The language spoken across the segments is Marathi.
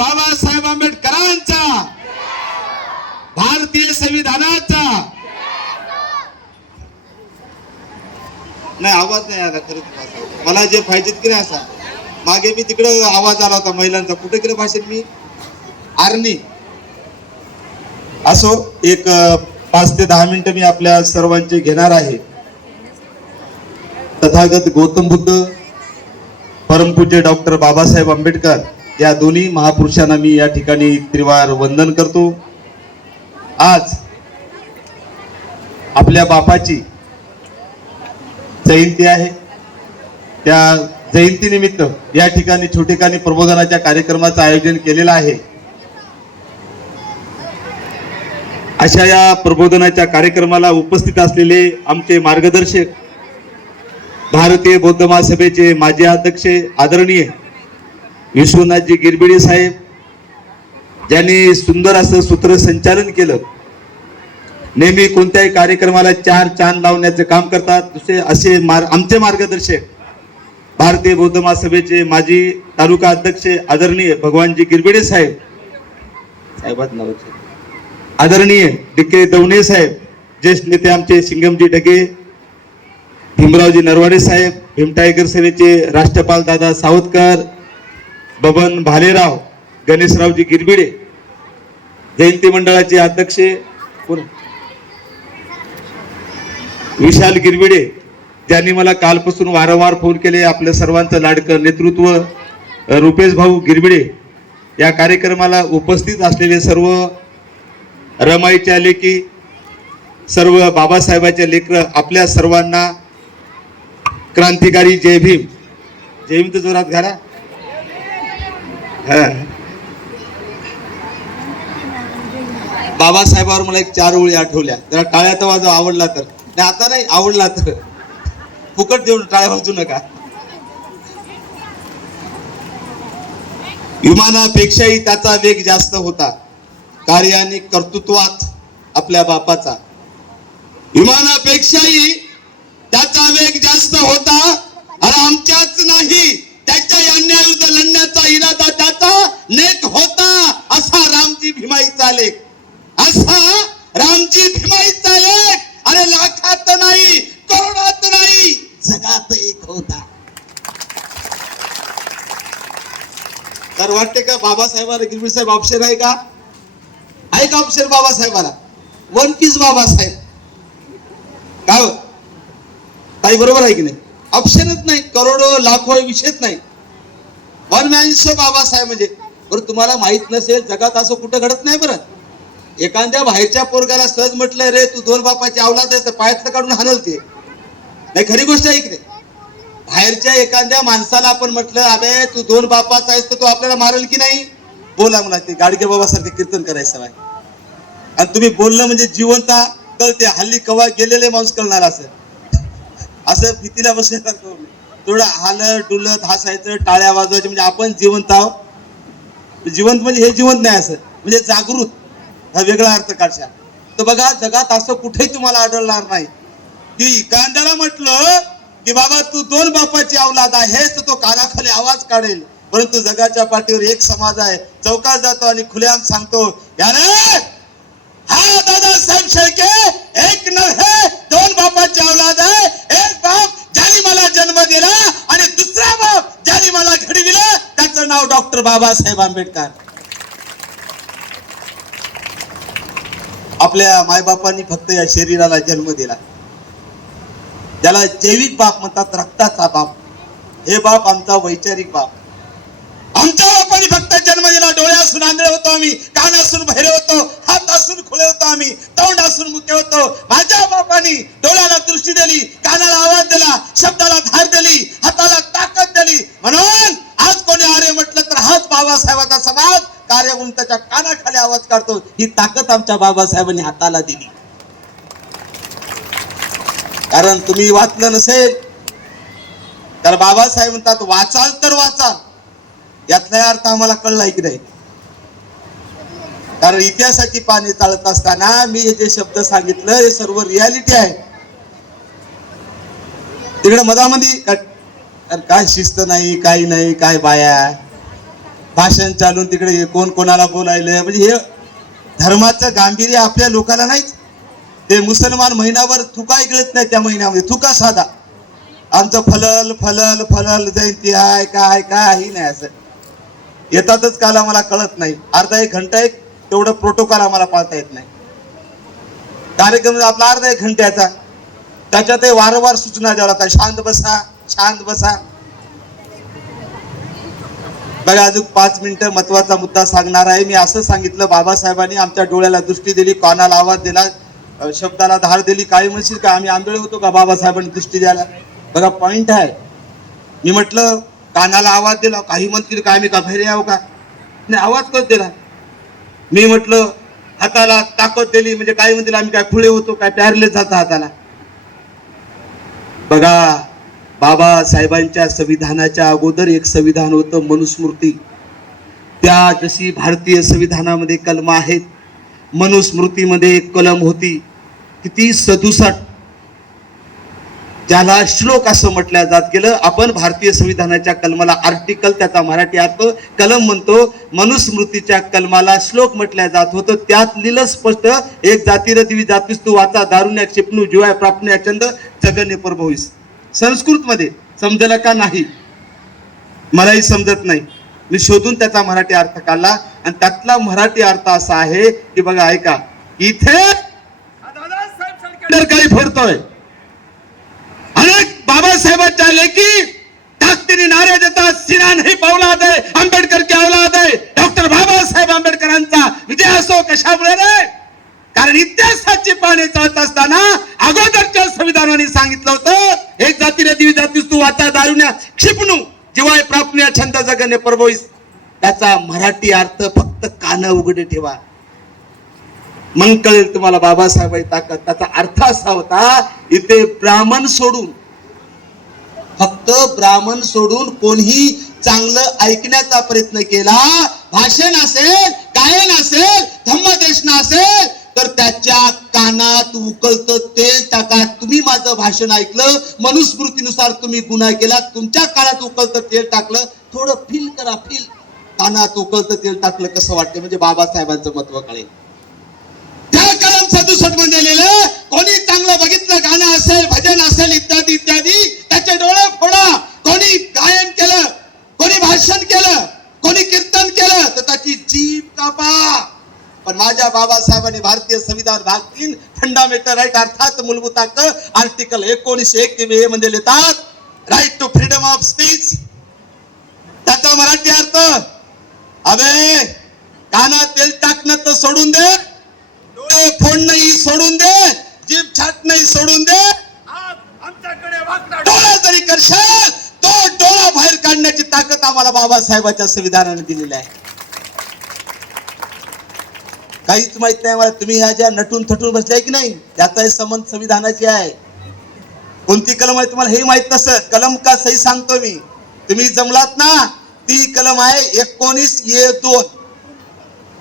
बाबासाहेब आंबेडकरांचा भारतीय संविधानाचा. नाही आवाज नाही आला खरंच माझा. मला जे पाहिजेत की नाही असा. मागे मी तिकडे आवाज आला होता महिलांचा. कुठे केलं भाषेत मी? आर्नी असो एक पाच ते दहा मिनिटं मी आपल्या सर्वांचे घेणार आहे. तथागत गौतम बुद्ध परमपूज्य डॉक्टर बाबासाहेब आंबेडकर या दोन्ही महापुरुषांना मी या ठिकाणी त्रिवार वंदन करतो. आज आपल्या बापाची जयंती आहे. त्या जयंतीनिमित्त या ठिकाणी छोटेखानी प्रबोधनाच्या कार्यक्रमाचं आयोजन केलेलं आहे. अशा या प्रबोधनाच्या कार्यक्रमाला उपस्थित असलेले आमचे मार्गदर्शक भारतीय बौद्ध महासभेचे माजी अध्यक्ष आदरणीय विश्वनाथजी गिरबिडे साहेब ज्यांनी सुंदर असं सूत्रसंचालन केलं नेहमी कोणत्याही कार्यक्रमाला चार चांद लावण्याचं काम करतात. दुसरे असे मार आमचे मार्गदर्शक भारतीय बौद्ध महासभेचे माजी तालुका अध्यक्ष आदरणीय भगवानजी गिरबिडे साहेब. साहेबात नावाचे आदरणीय डिके दवणे साहेब ज्येष्ठ नेते आमचे सिंगमजी ढगे भीमरावजी नरवाडे साहेब भीम टायगर सेनेचे राष्ट्रपाल दादा सावतकर बबन भालेराव गणेशरावजी गिरबिडे जयंती मंडळाचे अध्यक्ष विशाल गिरबिडे. ज्यांनी मला कालपासून वारंवार फोन केले आपल्या सर्वांचं लाडकं नेतृत्व रुपेश भाऊ गिरबिडे. या कार्यक्रमाला उपस्थित असलेले सर्व रमाईच्या लेखी सर्व बाबासाहेबाच्या लेकर आपल्या सर्वांना क्रांतिकारी जय भीम. जय भीम तर जोरात घाला बाबासाहेबावर मला एक चार ओळी आठवल्या. जरा टाळ्या तर वाजव आवडला तर. नाही आता नाही आवडला तर. फुकट देऊन टाळ्या वाजू नका. विमानापेक्षाही त्याचा वेग जास्त होता. कार्य आणि कर्तृत्वात आपल्या बापाचा. विमानापेक्षाही त्याचा वेग जास्त होता. अरे आमच्याच नाही. लढण्याचा इरादा त्याचा नेक होता. असा रामजी भीमाईचा लेख. असा रामजी भीमाईचा लेख. अरे लाखात नाही करोडात नाही जगात एक होता. तर वाटते का बाबासाहेबाला गिरवी साहेब ऑप्शन आहे का? आहे का ऑप्शन बाबासाहेबाला? One piece Babasaheb. काय हो? ताई बरोबर आहे की नाही? ऑप्शनच नाही. करोडो लाखो विषयच नाही. वन मॅन बाबासाहेब म्हणजे. बरं तुम्हाला माहीत नसेल जगात असं कुठं घडत नाही बरं. एखाद्या बाहेरच्या पोरगाला सहज म्हटलं रे तू दोन बापाची अवलाद आहेस तर पायातलं काढून हलवते ते. नाही खरी गोष्ट आहे रे बाहेरच्या एखाद्या माणसाला आपण म्हटलं अबे तू दोन बापाचा आहेस तर तो आपल्याला मारेल की नाही? बोला म्हणा ते गाडगे बाबासारखे कीर्तन करायचं बाय आणि तुम्ही बोललं म्हणजे जिवंता कळते हल्ली कवा गेलेले माणूस कळणार असं. असं भीतीला बसण्यासारखं. थोडं हालत डुलत हसायचं टाळ्या वाजवायचं म्हणजे आपण जिवंत आहोत. जिवंत म्हणजे हे जिवंत नाही असं म्हणजे जागृत. हा वेगळा अर्थ काढशा. तर बघा जगात असं कुठेही तुम्हाला आढळणार नाही. की कांद्याला म्हटलं की बाबा तू दोन बापाची अवलाद आहेस तर तो कानाखाली आवाज काढेल. परंतु जगाच्या पाठीवर एक समाज आहे. चौकात जातो आणि खुलेआम सांगतो याने हा दादासाहेब शेळके एक नव्हे दोन बापाची अवलाद आहे एक बाप ज्याने मला जन्म दिला आणि दुसरा बाप ज्याने मला घडविलं त्याचं नाव डॉक्टर बाबासाहेब आंबेडकर. आपल्या मायबापांनी फक्त या शरीराला जन्म दिला. त्याला जैविक बाप म्हणतात रक्ताचा बाप. हे बाप आमचा वैचारिक बाप. आमच्या बापाने फक्त जन्म दिला. डोळे असून आंधळे होतो आम्ही कान असून बहिरे होतो हात असून खुले होतो आम्ही तोंड असून मुके होतो. माझ्या बापाने डोळ्याला दृष्टी दिली कानाला आवाज दिला शब्दाला धार दिली हाताला ताकद दिली. म्हणून त्याच्या कानाखाली आवाज काढतो ही ताकद आमच्या बाबासाहेबांनी हाताला दिली. कारण तुम्ही वाचलं नसेल तर बाबासाहेब म्हणतात वाचाल तर वाचाल. यातला अर्थ आम्हाला कळलाय की नाही कारण इतिहासाची पाने चालत असताना मी हे जे शब्द सांगितलं हे सर्व रियालिटी आहे. तिकडे मधामध्ये काय शिस्त नाही काही नाही काय बाया. भाषण चालून तिकडे कोण कोणाला बोलायलं? म्हणजे हे धर्माचं गांभीर्य आपल्या लोकांना नाहीच. ते मुसलमान महिनाभर थुका ऐकलत नाही त्या महिन्यामध्ये. थुका साधा. आमचं फलल फलल फलल जयंती आहे काय काही नाही असं. येतातच काल आम्हाला कळत नाही. अर्धा एक घंटा एक तेवढं प्रोटोकॉल आम्हाला पाळता येत नाही. कार्यक्रम आपला अर्धा एक घंट्याचा. त्याच्यातही वारंवार सूचना द्याव्या लागतात. शांत बसा शांत बसा. तरी अजून पाच मिनिटं महत्त्वाचा मुद्दा सांगणार आहे. मी असं सांगितलं बाबासाहेबांनी आमच्या डोळ्याला दृष्टी दिली कानाला आवाज दिला शब्दाला धार दिली. काय म्हणशील का आम्ही आंधळे होतो का बाबासाहेबांनी दृष्टी द्यायला? बघा पॉईंट आहे. मी म्हटलं कानाला आवाज दिला काही म्हणतील का आम्ही का बहिरे आहो का? नाही आवाज कच दिला? मी म्हटलं हाताला ताकद दिली म्हणजे काय म्हणतील आम्ही काय खुळे होतो काय प्यारले जातं हाताला? बघा बाबासाहेबांच्या संविधानाच्या अगोदर एक संविधान होतं मनुस्मृती. त्या जशी भारतीय संविधानामध्ये कलम आहेत मनुस्मृतीमध्ये एक कलम होती किती सदुसाट ज्याला श्लोक असं म्हटलं जात गेलं. आपण भारतीय संविधानाच्या कलमाला आर्टिकल त्याचा मराठी अर्थ कलम म्हणतो. मनुस्मृतीच्या कलमाला श्लोक म्हटल्या जात होतं. त्यात लिहिलं स्पष्ट एक जातीर दिवी जातीस तू वाचा दारुण्या क्षिपणू जीवाय प्राप्ण्या चंद जगन्य प्रभवीस संस्कृत मध्ये समजलं का नाही? मलाही समजत नाही. मी शोधून त्याचा मराठी अर्थ काढला आणि त्यातला मराठी अर्थ असा आहे की बघा ऐका. इथे काही फोडतोय अनेक बाबासाहेबांच्या लेखी ताकदीने नारे देतात. सिना नाही पावला दे आंबेडकर की औलाद आहे डॉक्टर बाबासाहेब आंबेडकरांचा विजय असो कशामुळे रे? कारण इतिहासाची पाने चालत असताना अगोदरच्या संविधानाने सांगितलं होतं एक जातीने दिवी जातीस तू वाचा दारुण्या क्षिपणू. जिवाय प्रापण्या छंद जगने परभोईस त्याचा मराठी अर्थ फक्त कान उघडे ठेवा. मग कळेल तुम्हाला बाबासाहेब ताकद. त्याचा अर्थ असा होता इथे ब्राह्मण सोडून फक्त ब्राह्मण सोडून कोणीही चांगलं ऐकण्याचा प्रयत्न केला. भाषण असेल गायन असेल धम्मदेशन असेल तर त्याच्या कानात उकळत तेल टाका. तुम्ही माझं भाषण ऐकलं मनुस्मृतीनुसार तुम्ही गुन्हा केला तुमच्या कानात उकळत तेल टाकलं थोडं फील करा फील कानात उकळत तेल टाकलं कसं वाटतं म्हणजे बाबासाहेबांचं महत्त्व कळेल. त्या कारण सदुसटमध्ये लिहिलं कोणी चांगलं बघितलं गाणं असेल भजन असेल इत्यादी इत्यादी त्याचे डोळे फोडा कोणी गायन केलं कोणी भाषण केलं कोणी कीर्तन केलं तर त्याची जीभ कापा पण माझ्या आणि भारतीय संविधान भाग तीन फंडामेंटल राईट अर्थात मूलभूत हक्क आर्टिकल एकोणीसशे एक मध्ये म्हणजे लिहितात right to freedom of speech त्याचा मराठी अर्थ अबे काना तेल टाकणं तर सोडून दे डोळे फोडणंही सोडून दे जीभ छाटणंही सोडून दे. डोळा जरी करशाल तो डोळा बाहेर काढण्याची ताकद आम्हाला बाबासाहेबाच्या संविधानाने दिलेली आहे. काहीच माहीत नाही मला तुम्ही ह्या ज्या नटून थटून बसल्या की नाही त्याचाही संबंध संविधानाची आहे. कोणती कलम आहे तुम्हाला हे माहीत नसत. कलम का सही सांगतो मी. तुम्ही जमलात ना ती कलम आहे एकोणीस ये दोन.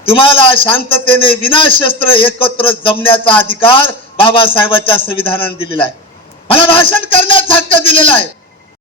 तुम्हाला शांततेने विनाशस्त्र एकत्र जमण्याचा अधिकार बाबासाहेबांच्या संविधानाने दिलेला आहे. मला भाषण करण्याचा हक्क दिलेला आहे.